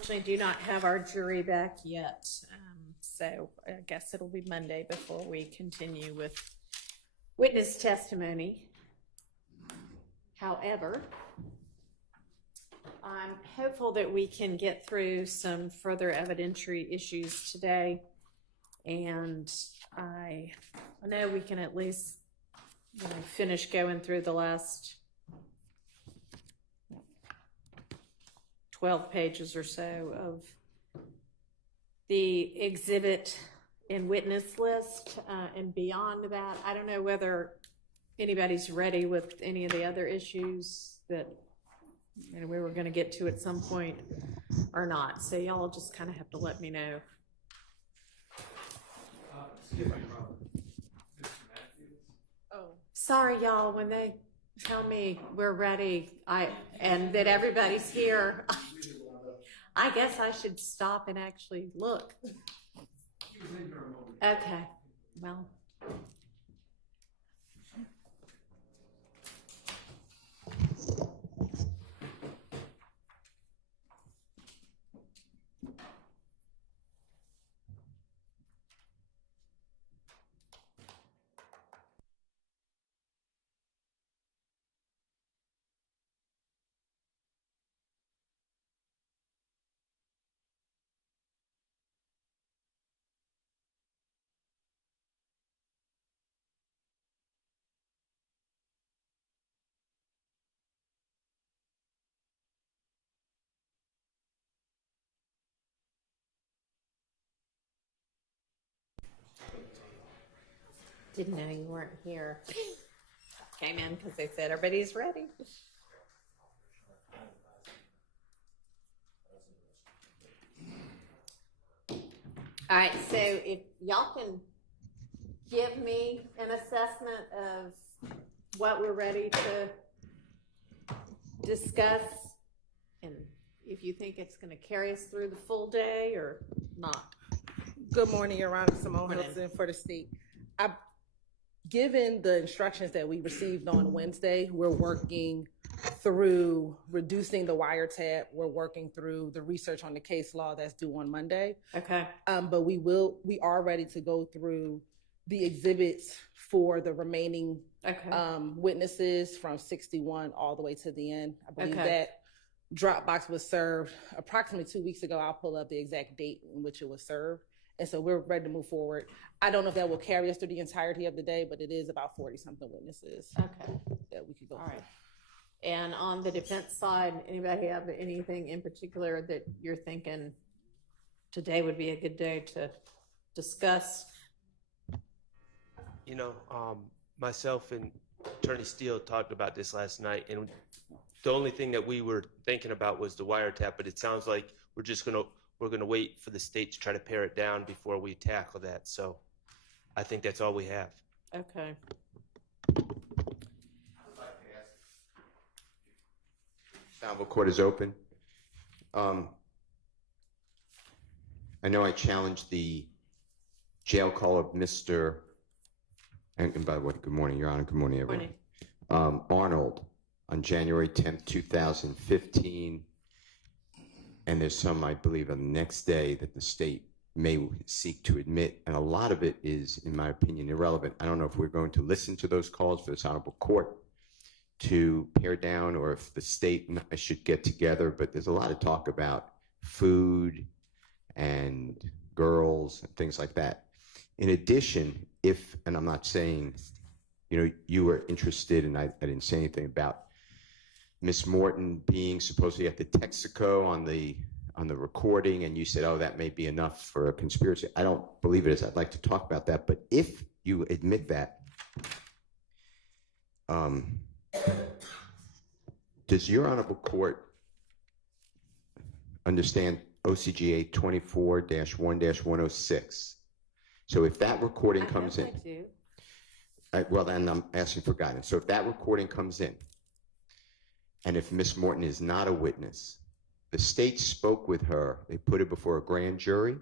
unfortunately do not have our jury back yet. So I guess it'll be Monday before we continue with witness testimony. However, I'm hopeful that we can get through some further evidentiary issues today. And I know we can at least finish going through the last 12 pages or so of the exhibit and witness list, and beyond that, I don't know whether anybody's ready with any of the other issues that we were going to get to at some point or not. So y'all just kind of have to let me know. Oh, sorry, y'all. When they tell me we're ready, and that everybody's here, I guess I should stop and actually look. Okay. Well. Didn't know you weren't here. Came in because they said everybody's ready. All right, so if y'all can give me an assessment of what we're ready to discuss, and if you think it's going to carry us through the full day or not. Good morning, Your Honor. Simone Hilton for the state. Given the instructions that we received on Wednesday, we're working through reducing the wiretap. We're working through the research on the case law that's due on Monday. Okay. But we are ready to go through the exhibits for the remaining witnesses from 61 all the way to the end. I believe that Dropbox was served approximately 2 weeks ago. I'll pull up the exact date in which it was served. And so we're ready to move forward. I don't know if that will carry us through the entirety of the day, but it is about 40-something witnesses that we could go through. Right. And on the defense side, anybody have anything in particular that you're thinking today would be a good day to discuss? Myself and Attorney Steele talked about this last night, and the only thing that we were thinking about was the wiretap, but it sounds like we're going to wait for the state to try to pare it down before we tackle that. So I think that's all we have. Okay. I would like to ask, Salvo court is open. I know I challenged the jail call of Mr. And by the way, good morning, Your Honor. Good morning, everyone. Morning. Arnold on January 10th, 2015. And there's some, I believe, on the next day that the state may seek to admit. And a lot of it is, in my opinion, irrelevant. I don't know if we're going to listen to those calls for this honorable court to pare down or if the state and I should get together. But there's a lot of talk about food and girls and things like that. In addition, and I'm not saying, you were interested, and I didn't say anything about Miss Morton being supposedly at the Texaco on the recording, and you said, oh, that may be enough for a conspiracy. I don't believe it is. I'd like to talk about that. But if you admit that, does your honorable court understand OCGA 24-1-106? So if that recording comes in. I do. Well, then I'm asking for guidance. So if that recording comes in, and if Miss Morton is not a witness, the state spoke with her. They put it before a grand jury,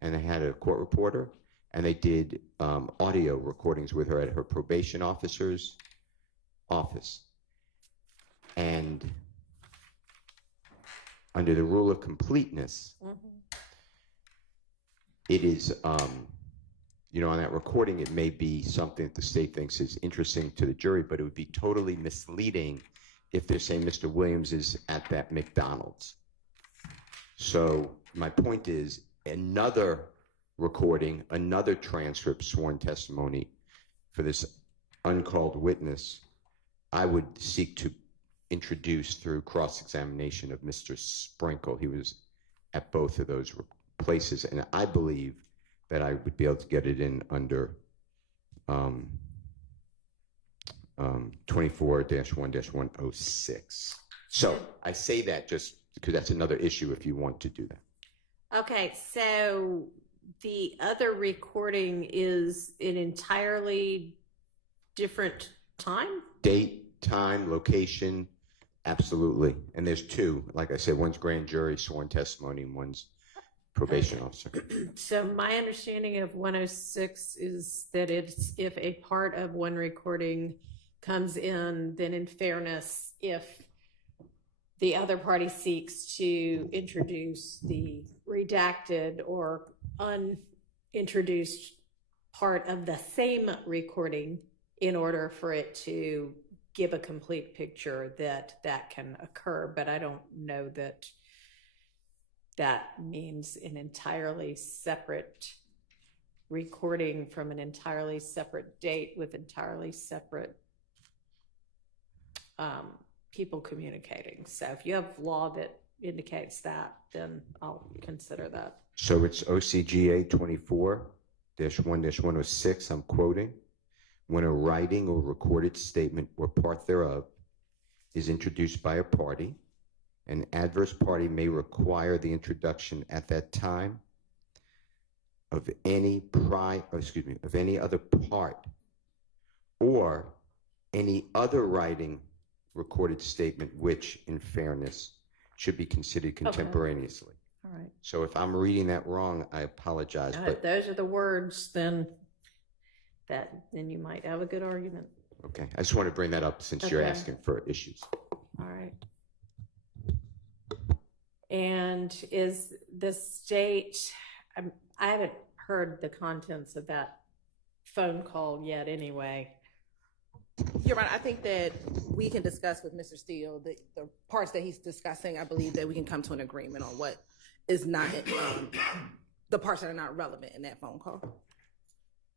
and they had a court reporter, and they did audio recordings with her at her probation officer's office. And under the rule of completeness, it is, you know, on that recording, it may be something that the state thinks is interesting to the jury, but it would be totally misleading if they're saying Mr. Williams is at that McDonald's. So my point is, another recording, another transcript, sworn testimony for this uncalled witness, I would seek to introduce through cross-examination of Mr. Sprinkle. He was at both of those places, and I believe that I would be able to get it in under 24-1-106. So I say that just because that's another issue if you want to do that. Okay, so the other recording is an entirely different time? Date, time, location, absolutely. And there's two. Like I said, one's grand jury sworn testimony and one's probation officer. So my understanding of 106 is that it's if a part of one recording comes in, then in fairness, if the other party seeks to introduce the redacted or unintroduced part of the same recording in order for it to give a complete picture, that can occur. But I don't know that that means an entirely separate recording from an entirely separate date with entirely separate people communicating. So if you have law that indicates that, then I'll consider that. So it's OCGA 24-1-106, I'm quoting. When a writing or recorded statement or part thereof is introduced by a party, an adverse party may require the introduction at that time of any other part or any other writing, recorded statement which, in fairness, should be considered contemporaneously. Okay. All right. So if I'm reading that wrong, I apologize. But if those are the words, then you might have a good argument. okay, I just want to bring that up since you're asking for issues. All right. And is the state, I haven't heard the contents of that phone call yet anyway. You're right. I think that we can discuss with Mr. Steele the parts that he's discussing. I believe that we can come to an agreement on what is not, the parts that are not relevant in that phone call.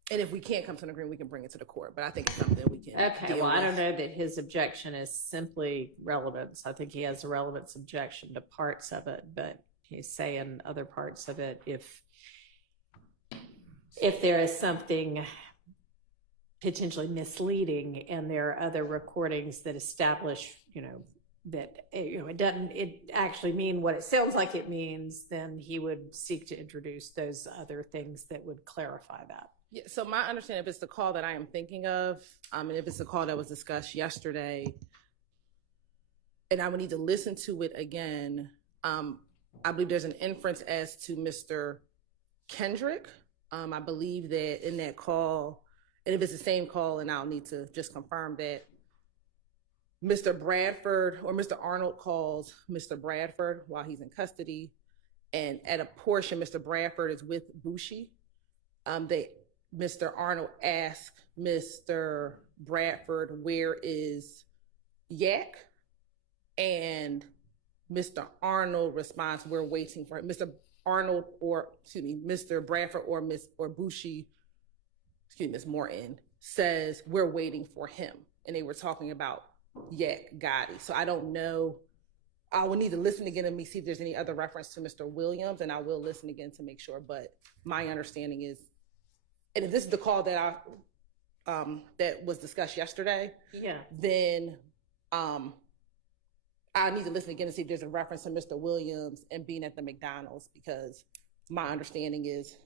And if we can't come to an agreement, we can bring it to the court. But I think it's something we can deal with. I don't know that his objection is simply relevance. I think he has a relevance objection to parts of it, but he's saying other parts of it, if there is something potentially misleading and there are other recordings that establish, that it doesn't actually mean what it sounds like it means, then he would seek to introduce those other things that would clarify that. Yeah, so my understanding, if it's the call that I am thinking of, and if it's the call that was discussed yesterday, and I would need to listen to it again, I believe there's an inference as to Mr. Kendrick. I believe that in that call, and if it's the same call, and I'll need to just confirm that Mr. Bradford or Mr. Arnold calls Mr. Bradford while he's in custody, and at a portion, Mr. Bradford is with Bushi. Mr. Arnold asked Mr. Bradford, where is Yak? And Mr. Arnold responds, we're waiting for him. Mr. Bradford or Bushi, Ms. Morton, says we're waiting for him. And they were talking about Yak Gotti. So I don't know. I will need to listen again and see if there's any other reference to Mr. Williams, and I will listen again to make sure. But my understanding is, and if this is the call that that was discussed yesterday, then I need to listen again and see if there's a reference to Mr. Williams and being at the McDonald's, because my understanding is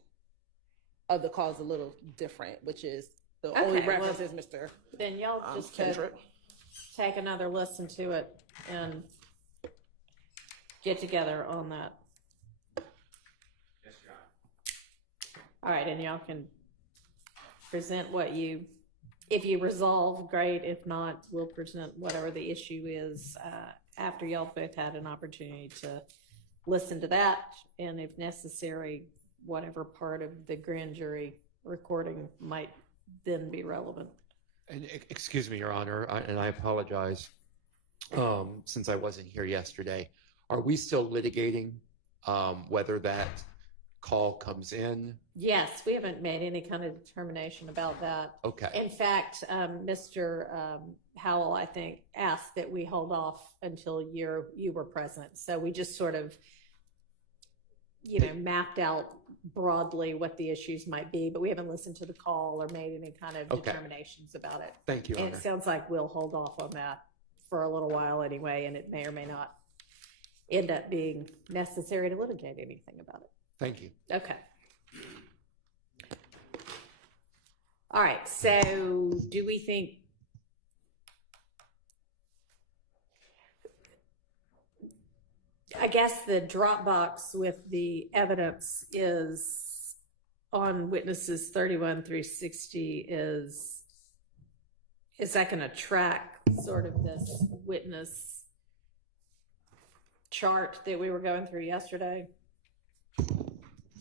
of the call is a little different, which is the only reference is Mr. Then y'all just Kendrick. Take another listen to it and get together on that. Yes, John. All right, and y'all can present if you resolve, great. If not, we'll present whatever the issue is after y'all both had an opportunity to listen to that, and if necessary, whatever part of the grand jury recording might then be relevant. And excuse me, Your Honor, and I apologize, since I wasn't here yesterday. Are we still litigating whether that call comes in? Yes, we haven't made any kind of determination about that. Okay. In fact, Mr. Howell, I think, asked that we hold off until you were present. So we just sort of, mapped out broadly what the issues might be, but we haven't listened to the call or made any kind of determinations about it. Thank you, Your And Honor. it sounds like we'll hold off on that for a little while anyway, and it may or may not end up being necessary to litigate anything about it. Thank you. Okay. All right, so do we think I guess the Dropbox with the evidence is on witnesses 31 through 60 is that going to track sort of this witness chart that we were going through yesterday?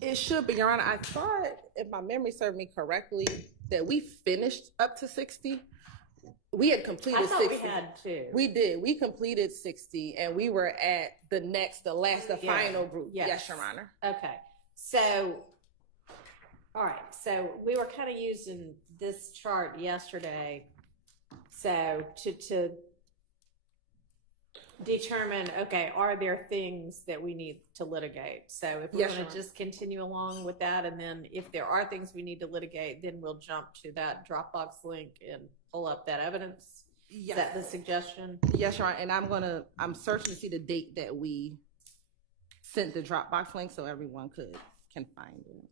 It should be, Your Honor. I thought, if my memory served me correctly, that we finished up to 60. We had completed 60. I thought we had two. We did. We completed 60, and we were at the final group. Yes, Your Honor. Okay. So, all right. So we were kind of using this chart yesterday. So to determine, okay, are there things that we need to litigate? So if we're going to just continue along with that, and then if there are things we need to litigate, then we'll jump to that Dropbox link and pull up that evidence. Yes. Is that the suggestion? Yes, Your Honor. And I'm searching to see the date that we sent the Dropbox link so everyone can find it.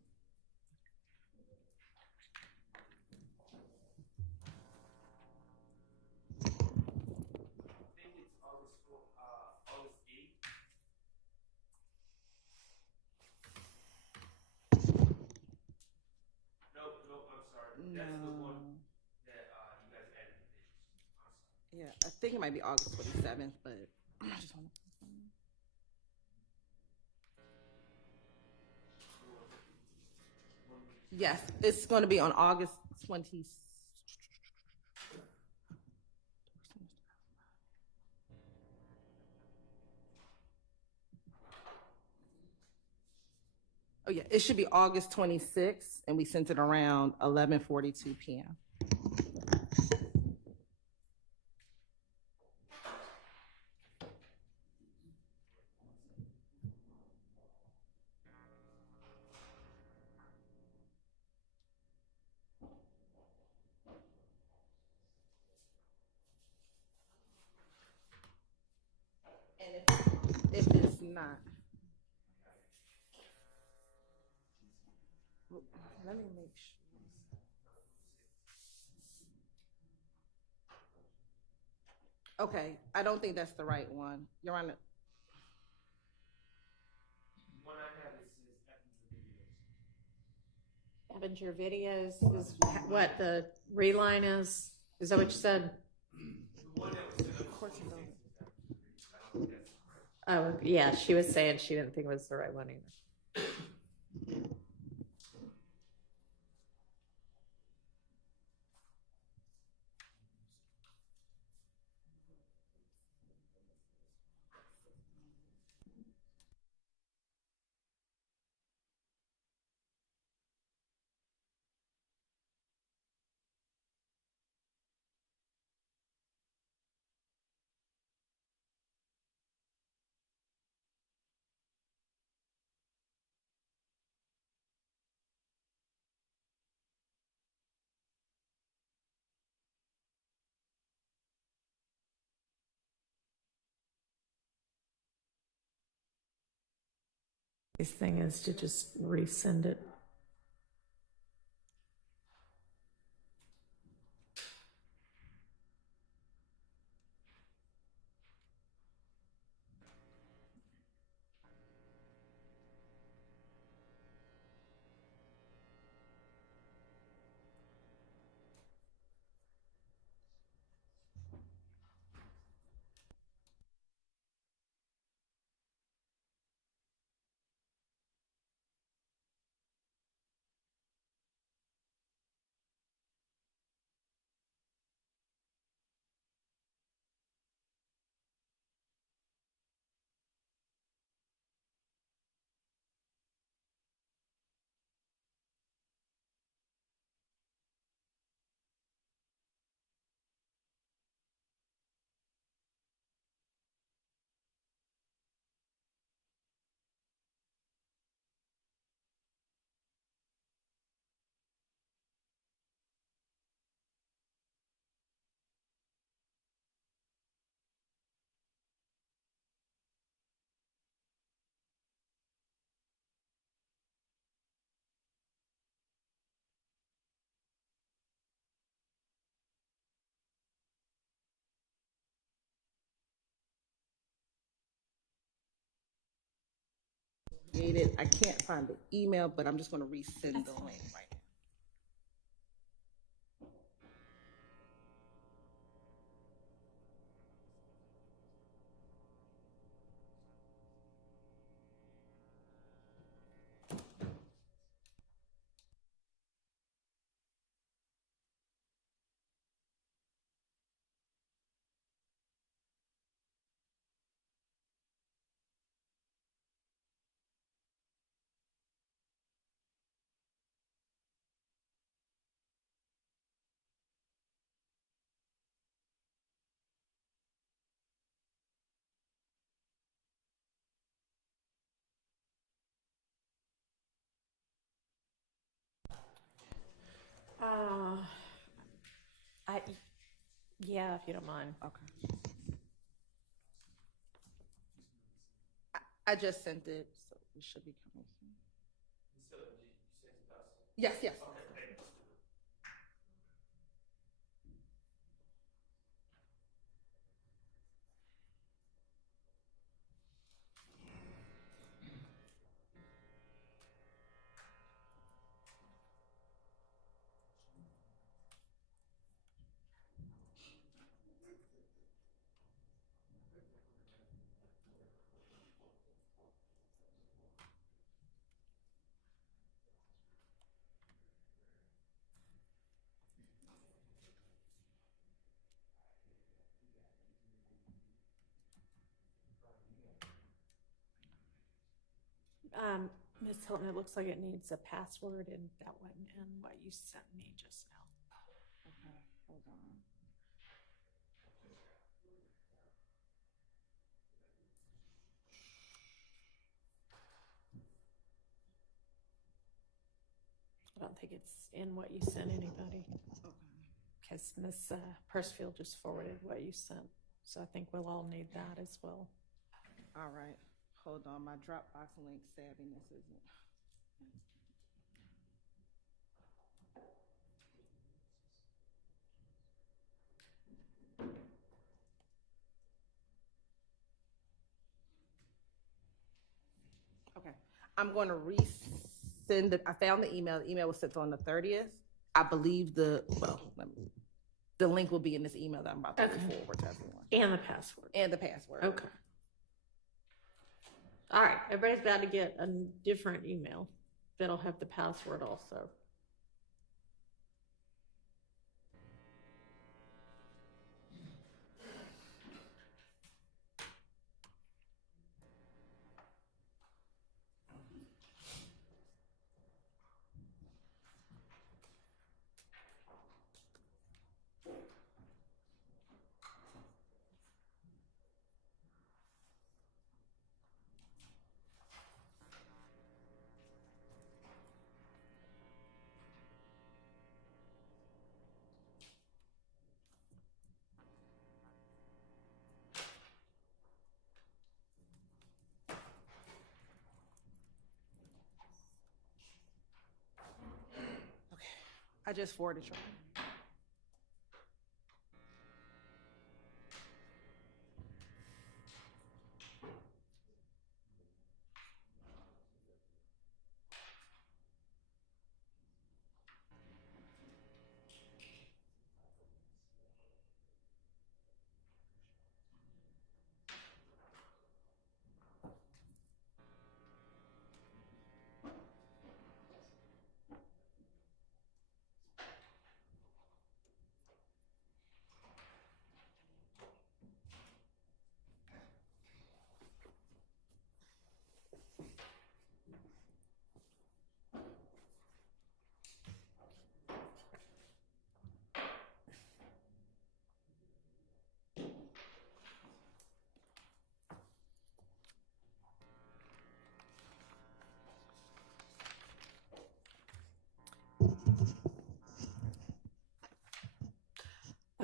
That's the one that you guys added. Yeah, I think it might be August 27th, but I just want to. Yes, it's going to be on August 20th. Oh yeah, it should be August 26th, and we sent it around 11:42 p.m. And if it's not. Let me make sure. Okay, I don't think that's the right one. Your Honor. One I have is Evanger videos is what the reline is. Is that what you said? the one that was Oh, yeah. She was saying she didn't think it was the right one either. This thing is to just resend it. created. I can't find the email, but I'm just going to resend the link right now. Yeah, if you don't mind. Okay. I just sent it, so it should be coming soon. Yes, yes. Ms. Hilton, it looks like it needs a password, and that wasn't in what you sent me just now. Okay, hold on. I don't think it's in what you sent anybody. Okay. Because Ms. Pursfield just forwarded what you sent. So I think we'll all need that as well. All right. Hold on. My Dropbox link savviness isn't. Okay. I'm going to resend it. I found the email. The email was sent on the 30th. I believe the link will be in this email that I'm about to forward to everyone. And the password. And the password. Okay. All right. Everybody's got to get a different email that'll have the password also. I just forwarded you.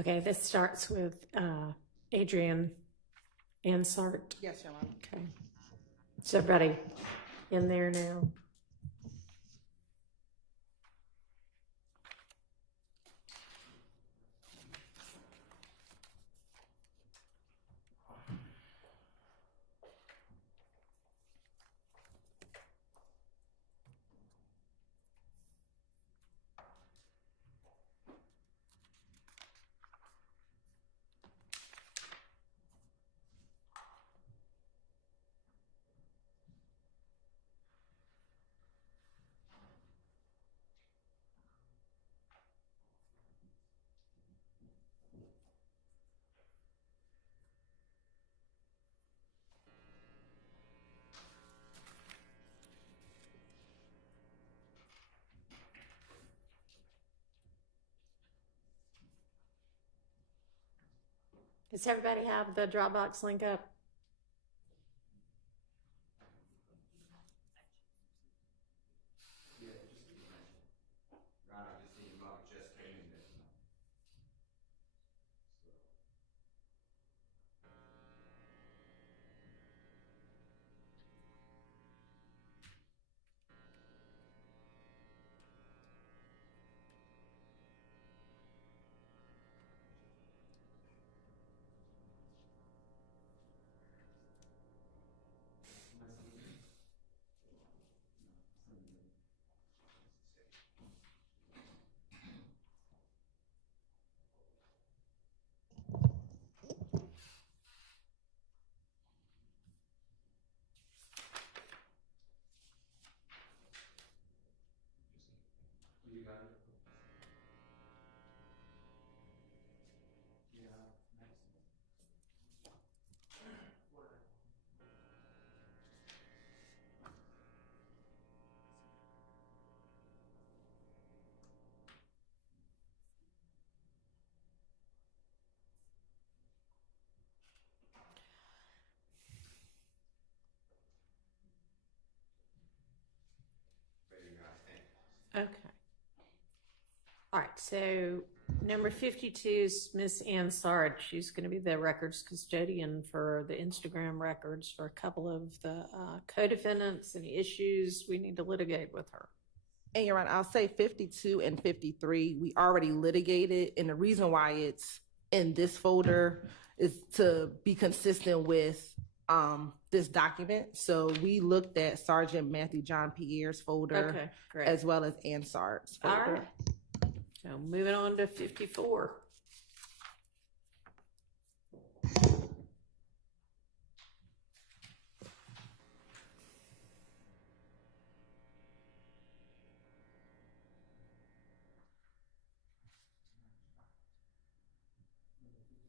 Okay, this starts with Adrian Ansart. Yes, Your Honor. Okay. Is everybody in there now? Does everybody have the Dropbox link up? Okay. All right, so number 52 is Miss Ann Sard. She's going to be the records custodian for the Instagram records for a couple of the co-defendants. Any issues we need to litigate with her? And Your Honor, I'll say 52 and 53, we already litigated, and the reason why it's in this folder is to be consistent with this document. So we looked at Sergeant Matthew John Pierre's folder, Okay, great. as well as Ann Sard's folder. All right. So moving on to 54.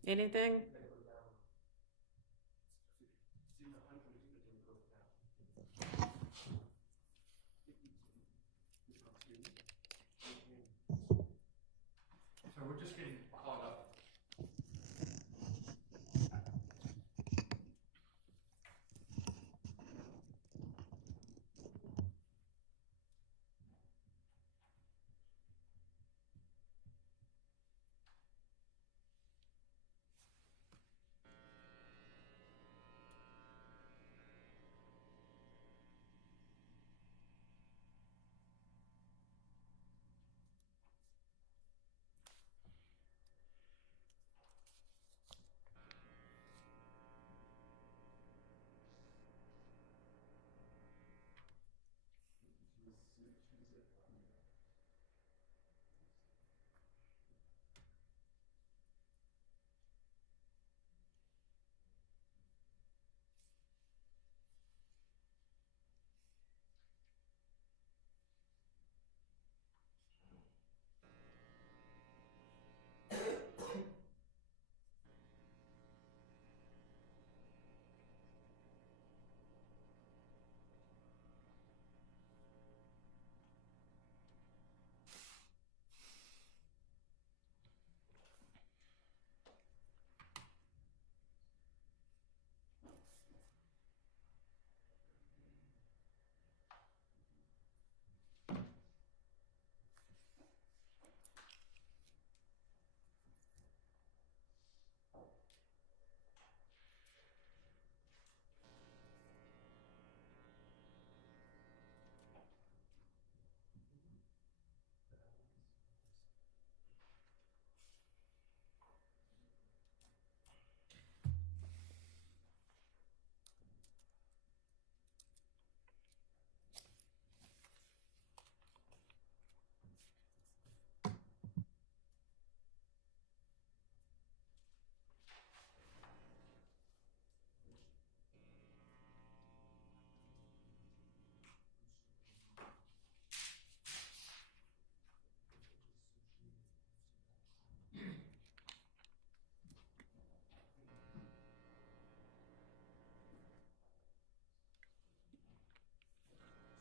Anything? So we're just getting caught up.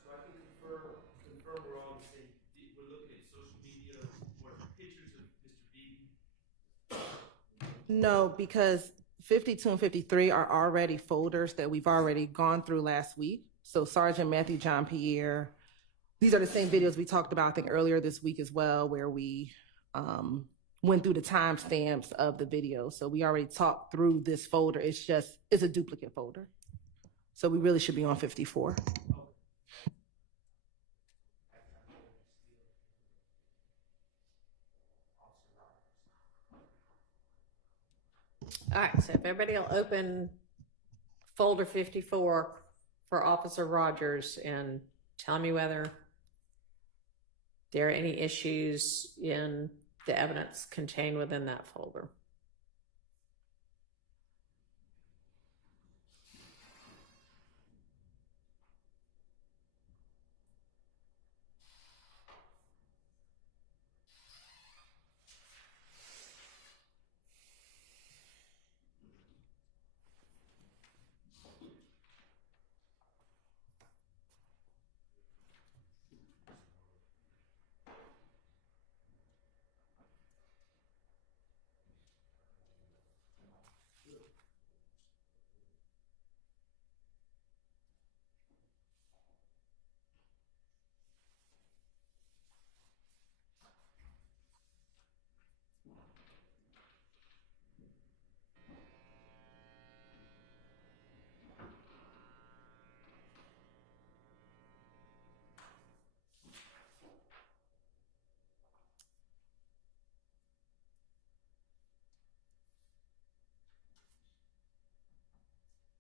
So I can confirm we're all on the same, we're looking at social media or pictures of Mr. Beaton. No, because 52 and 53 are already folders that we've already gone through last week. So Sergeant Matthew John Pierre, these are the same videos we talked about, I think, earlier this week as well, where we went through the timestamps of the video. So we already talked through this folder. It's a duplicate folder. So we really should be on 54. All right, so if everybody will open folder 54 for Officer Rogers and tell me whether there are any issues in the evidence contained within that folder.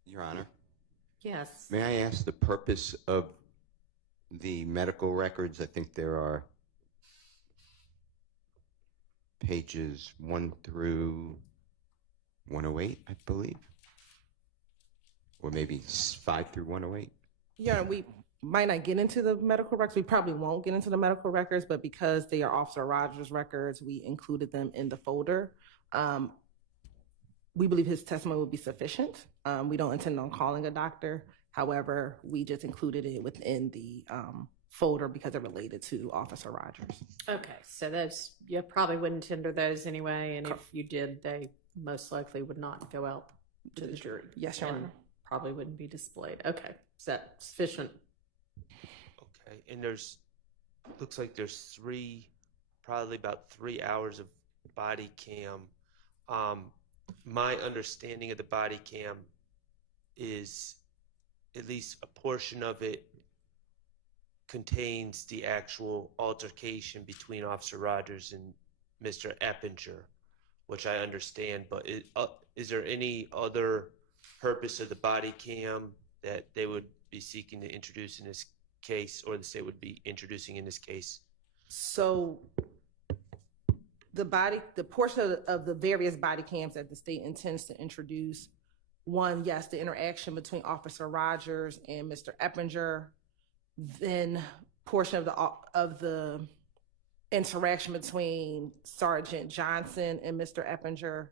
Your Honor, Yes. may I ask the purpose of the medical records? I think there are pages 1 through 108, I believe, or maybe 5 through 108. Yeah, we might not get into the medical records. We probably won't get into the medical records, but because they are Officer Rogers' records, we included them in the folder. We believe his testimony would be sufficient. We don't intend on calling a doctor. However, we just included it within the folder because it related to Officer Rogers. Okay, so those, you probably wouldn't tender those anyway, and if you did, they most likely would not go out to the jury. Yes, Your Honor. Probably wouldn't be displayed. Okay, is that sufficient? Okay, and looks like there's probably about 3 hours of body cam. My understanding of the body cam is at least a portion of it contains the actual altercation between Officer Rogers and Mr. Eppinger, which I understand, but is there any other purpose of the body cam that they would be seeking to introduce in this case, or the state would be introducing in this case? So the portion of the various body cams that the state intends to introduce, one, yes, the interaction between Officer Rogers and Mr. Eppinger, then portion of the interaction between Sergeant Johnson and Mr. Eppinger,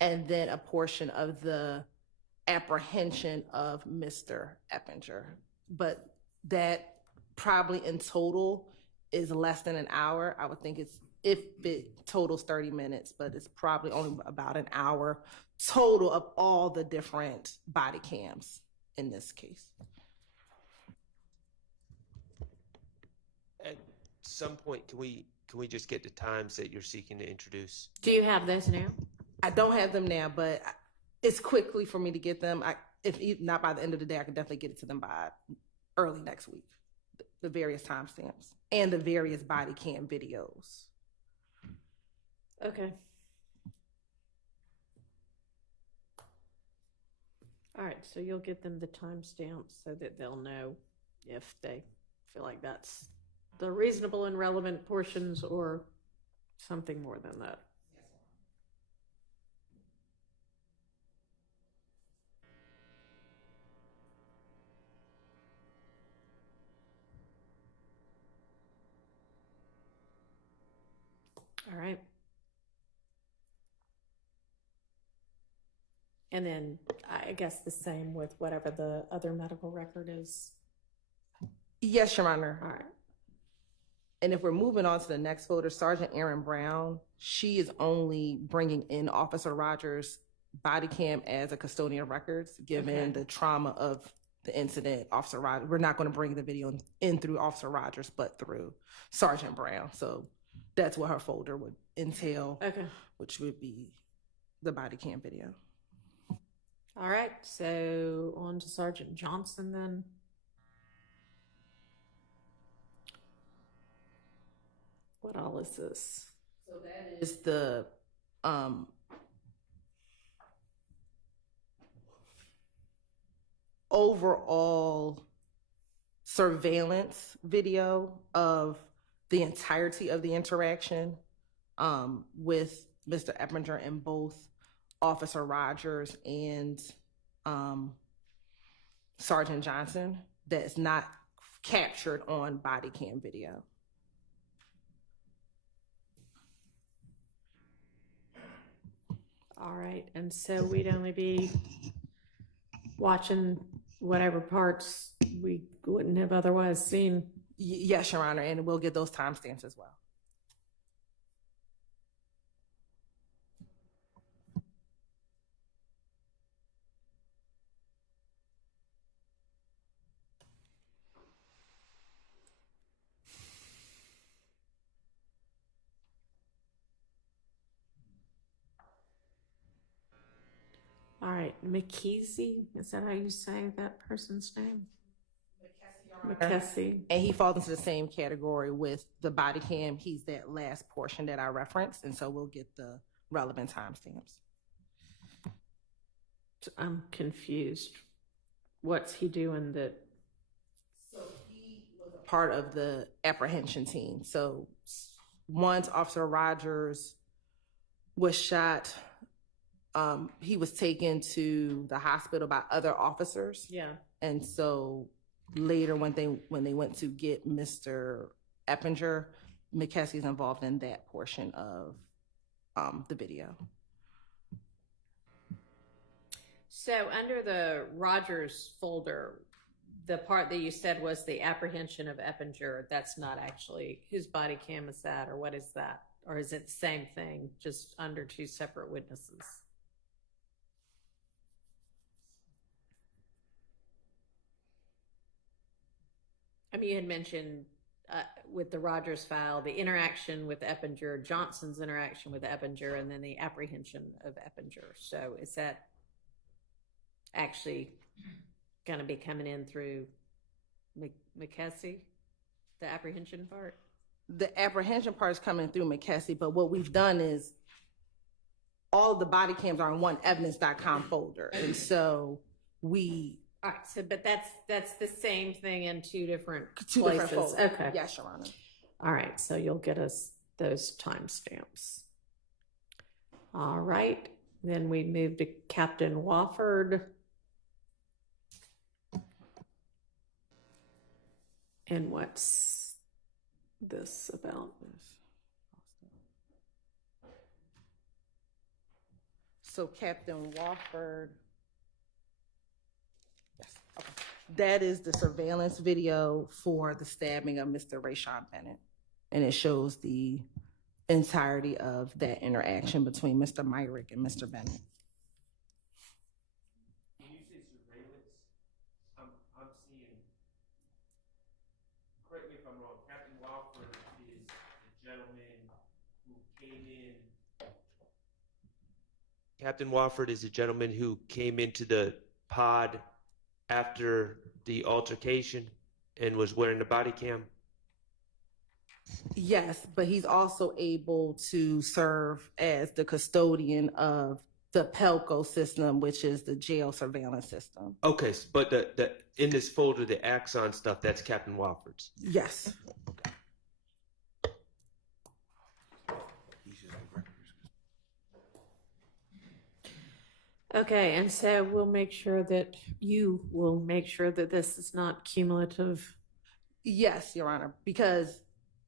and then a portion of the apprehension of Mr. Eppinger. But that probably in total is less than an hour. I would think if it totals 30 minutes, but it's probably only about an hour total of all the different body cams in this case. At some point, can we just get the times that you're seeking to introduce? Do you have those now? I don't have them now, but it's quickly for me to get them. If not by the end of the day, I can definitely get it to them by early next week. The various timestamps and the various body cam videos. Okay. All right, so you'll get them the timestamps so that they'll know if they feel like that's the reasonable and relevant portions or something more than that. All right. And then I guess the same with whatever the other medical record is. Yes, Your Honor. All right. And if we're moving on to the next folder, Sergeant Erin Brown, she is only bringing in Officer Rogers' body cam as a custodian of records, given the trauma of the incident. Officer Rogers, we're not going to bring the video in through Officer Rogers, but through Sergeant Brown. So that's what her folder would entail, which would be the body cam video. All right, so on to Sergeant Johnson then. What all is this? So that is the overall surveillance video of the entirety of the interaction with Mr. Eppinger and both Officer Rogers and Sergeant Johnson that's not captured on body cam video. All right, and so we'd only be watching whatever parts we wouldn't have otherwise seen. Yes, Your Honor, and we'll get those timestamps as well. All right, McKessie, is that how you say that person's name? McKessie. And he falls into the same category with the body cam. He's that last portion that I referenced, and so we'll get the relevant timestamps. I'm confused. What's he doing that? So he was a part of the apprehension team. So once Officer Rogers was shot, he was taken to the hospital by other officers. Yeah. And so later when they went to get Mr. Eppinger, McKessie's involved in that portion of the video. So under the Rogers folder, the part that you said was the apprehension of Eppinger, that's not actually, whose body cam is that, or what is that? Or is it the same thing, just under two separate witnesses? I mean, you had mentioned with the Rogers file, the interaction with Eppinger, Johnson's interaction with Eppinger, and then the apprehension of Eppinger. So is that actually going to be coming in through McKessie, the apprehension part? The apprehension part is coming through McKessie, but what we've done is all the body cams are in one evidence.com folder. And so we... All right, so but that's the same thing in two different folders. Okay. Yes, Your Honor. All right, so you'll get us those timestamps. All right, then we move to Captain Wofford. And what's this about? So Captain Wofford, yes, okay. That is the surveillance video for the stabbing of Mr. Rayshawn Bennett. And it shows the entirety of that interaction between Mr. Myrick and Mr. Bennett. When you say surveillance, I'm seeing, correct me if I'm wrong, Captain Wofford is the gentleman who came in. Captain Wofford is the gentleman who came into the pod after the altercation and was wearing the body cam? Yes, but he's also able to serve as the custodian of the Pelco system, which is the jail surveillance system. Okay, but the in this folder, the Axon stuff, that's Captain Wofford's. Yes. Okay. Okay, and so we'll make sure that you will make sure that this is not cumulative. Yes, Your Honor, because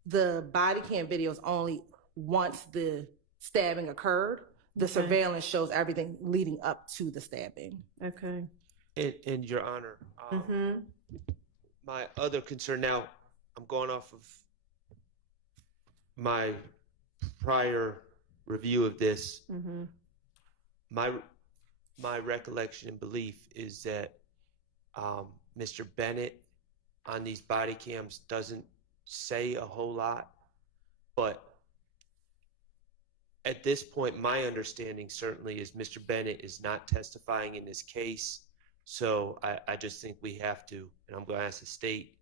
the body cam video is only once the stabbing occurred. The surveillance shows everything leading up to the stabbing. Okay. And Your Honor, my other concern now, I'm going off of my prior review of this, my recollection and belief is that Mr. Bennett on these body cams doesn't say a whole lot, but at this point, my understanding certainly is Mr. Bennett is not testifying in this case. So I just think we have to, and I'm going to ask the state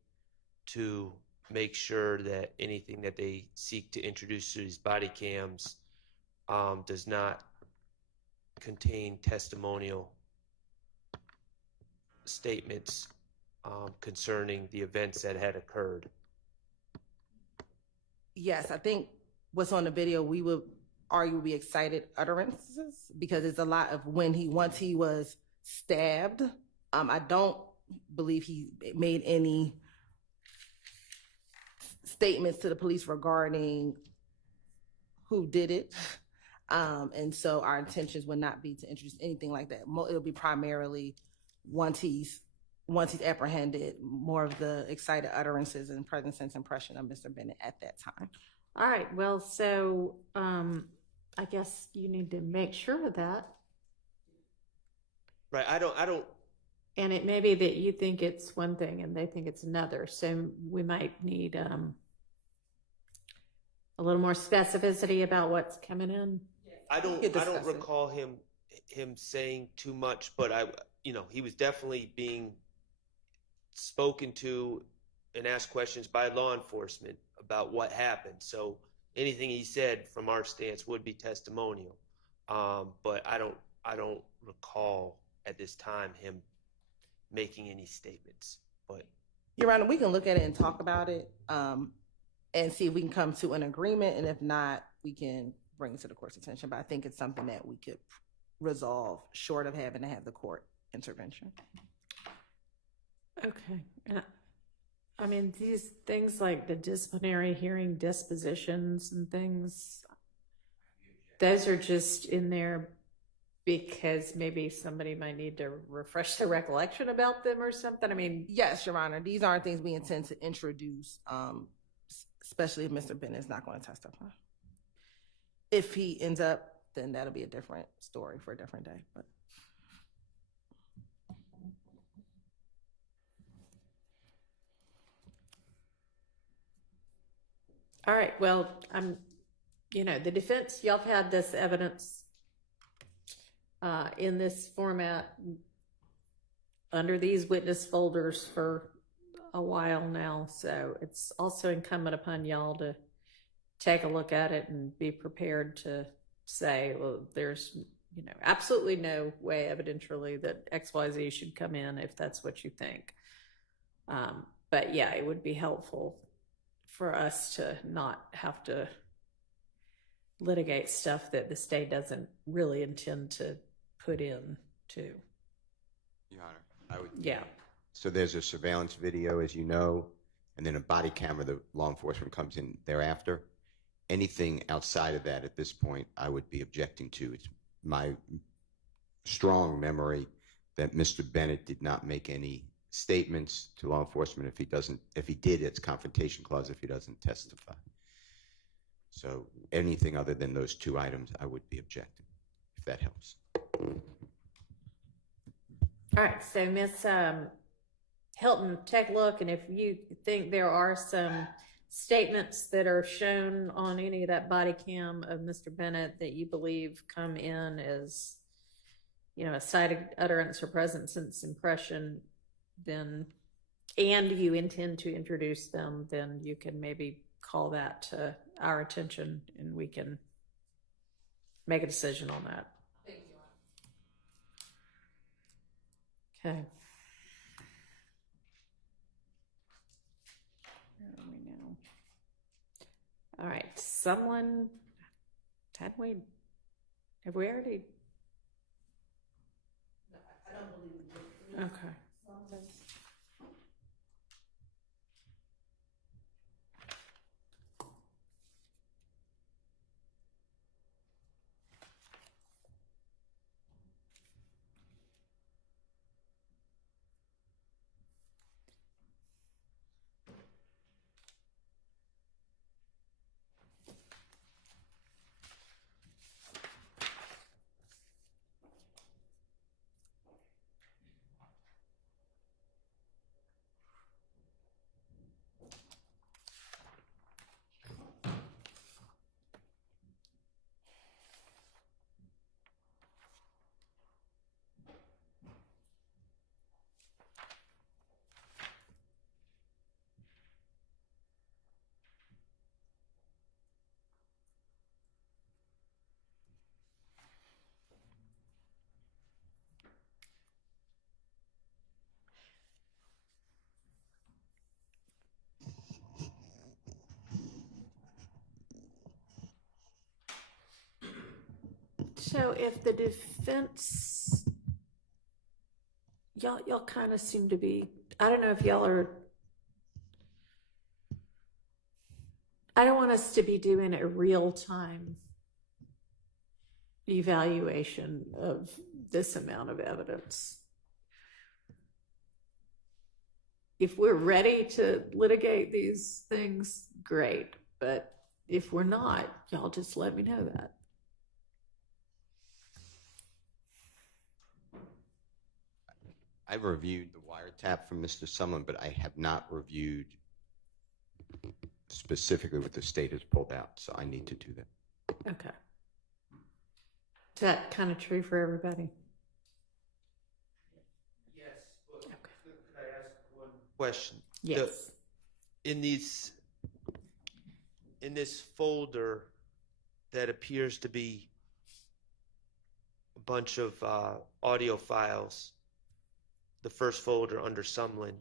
to make sure that anything that they seek to introduce to these body cams does not contain testimonial statements concerning the events that had occurred. Yes, I think what's on the video, we would argue would be excited utterances, because it's a lot of once he was stabbed. I don't believe he made any statements to the police regarding who did it. And so our intentions would not be to introduce anything like that. It'll be primarily once he's apprehended, more of the excited utterances and present sense impression of Mr. Bennett at that time. All right. Well, so I guess you need to make sure of that. Right. I don't. And it may be that you think it's one thing and they think it's another. So we might need a little more specificity about what's coming in. I don't recall him saying too much, but he was definitely being spoken to and asked questions by law enforcement about what happened. So anything he said from our stance would be testimonial. But I don't recall at this time him making any statements. But Your Honor, we can look at it and talk about it and see if we can come to an agreement. And if not, we can bring it to the court's attention. But I think it's something that we could resolve short of having to have the court intervention. Okay. I mean, these things like the disciplinary hearing dispositions and things, those are just in there because maybe somebody might need to refresh their recollection about them or something. I mean, yes, Your Honor, these aren't things we intend to introduce, especially if Mr. Bennett is not going to testify. If he ends up, then that'll be a different story for a different day. But all right. Well, the defense, y'all have had this evidence in this format under these witness folders for a while now. So it's also incumbent upon y'all to take a look at it and be prepared to say, well, there's, absolutely no way evidentially that XYZ should come in if that's what you think. But yeah, it would be helpful for us to not have to litigate stuff that the state doesn't really intend to put in to. Your Honor, I would. Yeah. So there's a surveillance video, as you know, and then a body camera that law enforcement comes in thereafter. Anything outside of that at this point, I would be objecting to. It's my strong memory that Mr. Bennett did not make any statements to law enforcement. If he did, it's confrontation clause if he doesn't testify. So anything other than those two items, I would be objecting, if that helps. All right, so Miss Hilton, take a look, and if you think there are some statements that are shown on any of that body cam of Mr. Bennett that you believe come in as, a cited utterance or present sense impression, then, and you intend to introduce them, then you can maybe call that to our attention and we can make a decision on that. thank you. Okay. Where are we now? All right, have we already? I don't believe we did. Okay. So if the defense, y'all kind of seem to be, I don't know if y'all are, I don't want us to be doing a real-time evaluation of this amount of evidence. If we're ready to litigate these things, great. But if we're not, y'all just let me know that. I've reviewed the wiretap from Mr. Sumlin, but I have not reviewed specifically what the state has pulled out, so I need to do that. Okay. Is that kind of true for everybody? Yes. But Okay. could I ask one question? Yes. In this folder that appears to be a bunch of audio files, the first folder under Sumlin,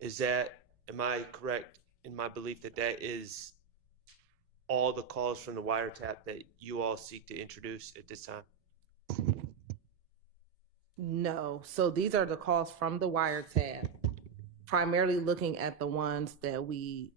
am I correct in my belief that that is all the calls from the wiretap that you all seek to introduce at this time? No. So these are the calls from the wiretap, primarily looking at the ones that we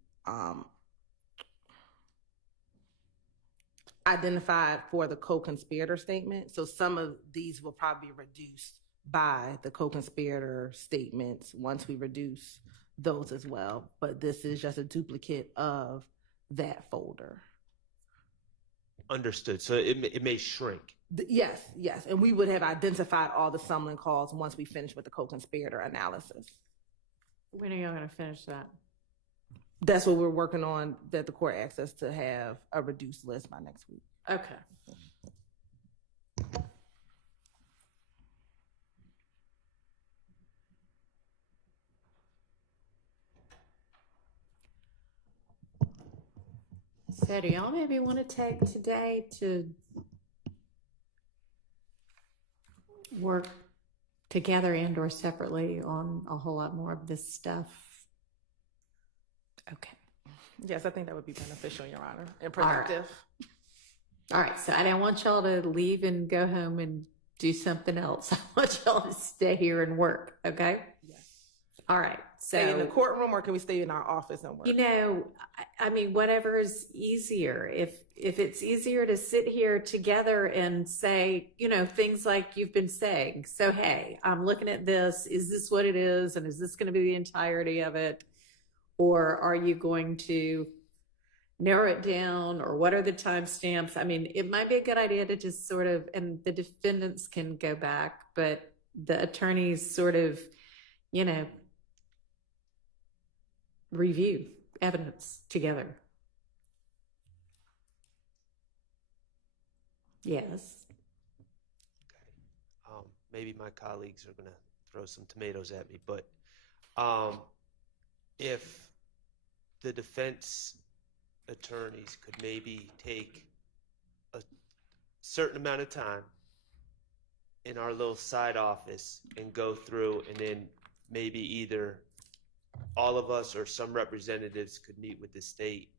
identified for the co-conspirator statement. So some of these will probably be reduced by the co-conspirator statements once we reduce those as well. But this is just a duplicate of that folder. Understood. So it may shrink. Yes. And we would have identified all the Sumlin calls once we finish with the co-conspirator analysis. When are y'all going to finish that? That's what we're working on, that the court asks us to have a reduced list by next week. Okay. So do y'all maybe want to take today to work together and or separately on a whole lot more of this stuff? Okay. Yes, I think that would be beneficial, Your Honor, and productive. All right. So I don't want y'all to leave and go home and do something else. I want y'all to stay here and work. Okay. Yes. All right. So stay in the courtroom, or can we stay in our office and work? You know, I mean, whatever is easier. If it's easier to sit here together and say, you know, things like you've been saying. So, hey, I'm looking at this. Is this what it is? And is this going to be the entirety of it? Or are you going to narrow it down? Or what are the timestamps? I mean, it might be a good idea to just sort of, and the defendants can go back, but the attorneys sort of, you know, review evidence together. Yes. Okay. Maybe my colleagues are going to throw some tomatoes at me, but if the defense attorneys could maybe take a certain amount of time in our little side office and go through, and then maybe either all of us or some representatives could meet with the state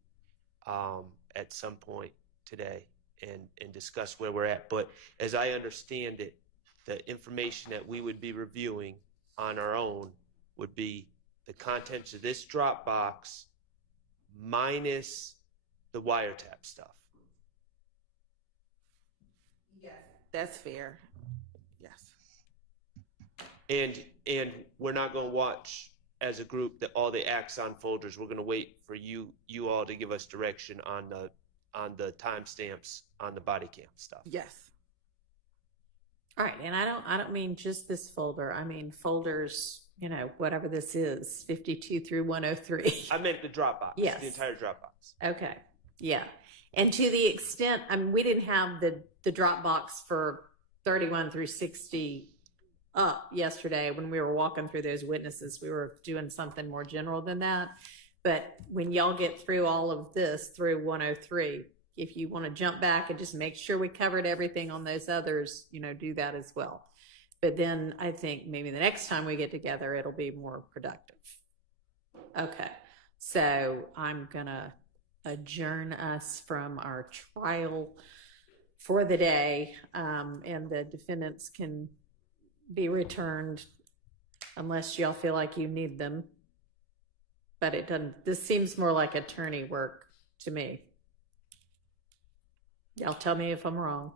at some point today and discuss where we're at. But as I understand it, the information that we would be reviewing on our own would be the contents of this Dropbox minus the wiretap stuff. Yes, that's fair. Yes. And we're not going to watch as a group that all the Axon folders. We're going to wait for you all to give us direction on the timestamps on the body cam stuff. Yes. All right, and I don't mean just this folder. I mean folders, you know, whatever this is, 52 through 103. I meant the Dropbox. Yes. The entire Dropbox. Okay. Yeah. And to the extent, I mean, we didn't have the Dropbox for 31 through 60 up yesterday when we were walking through those witnesses. We were doing something more general than that. But when y'all get through all of this through 103, if you want to jump back and just make sure we covered everything on those others, you know, do that as well. But then I think maybe the next time we get together, it'll be more productive. Okay. So I'm going to adjourn us from our trial for the day, and the defendants can be returned unless y'all feel like you need them. But it doesn't, this seems more like attorney work to me. Y'all tell me if I'm wrong.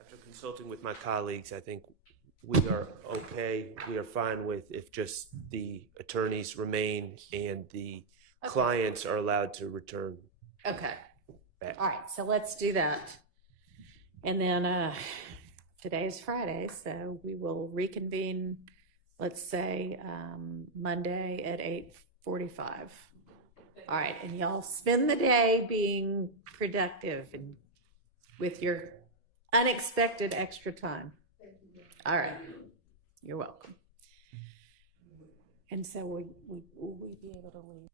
After consulting with my colleagues, I think we are okay. We are fine with if just the attorneys remain and the clients are allowed to return. Okay. Back. All right, so let's do that. And then today's Friday, so we will reconvene, let's say, Monday at 8:45. All right, and y'all spend the day being productive and with your unexpected extra time. All right, you're welcome. And so will we be able to leave?